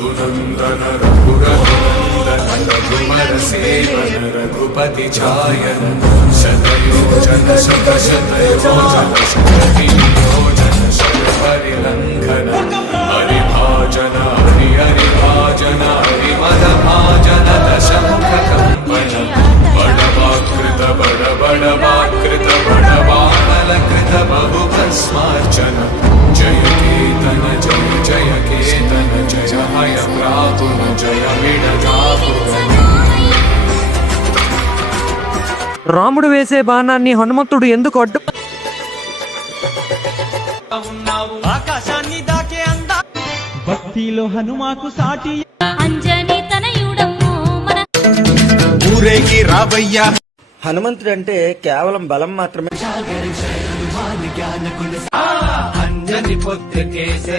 रघुनंदन रघुरघुनंदन रघुवर seven Raghupati चायन शतयोजन शतशतयोजन शतयोजन शतपरिलंघन हरिभाजन हरिभाजन हरिमदभाजन दशमुख कंपन बड़वाकृत बड़वाकृत बड़वानलकृत बहुभस्मार्चन जय केतन जय केतन जय हय प्रापुर जय विडजापुर। రాముడు వేసే బాణాన్ని హనుమంతుడు ఎందుకు అడ్డు? ఆకాశాన్ని దాకే అందా భక్తిలో హనుమాకు సాటి అంజని తనయుడమ్మో మన ఊరేగి రావయ్యా. హనుమంతుడు అంటే కేవలం బలం మాత్రమే. అంజని పొత్తు కేసే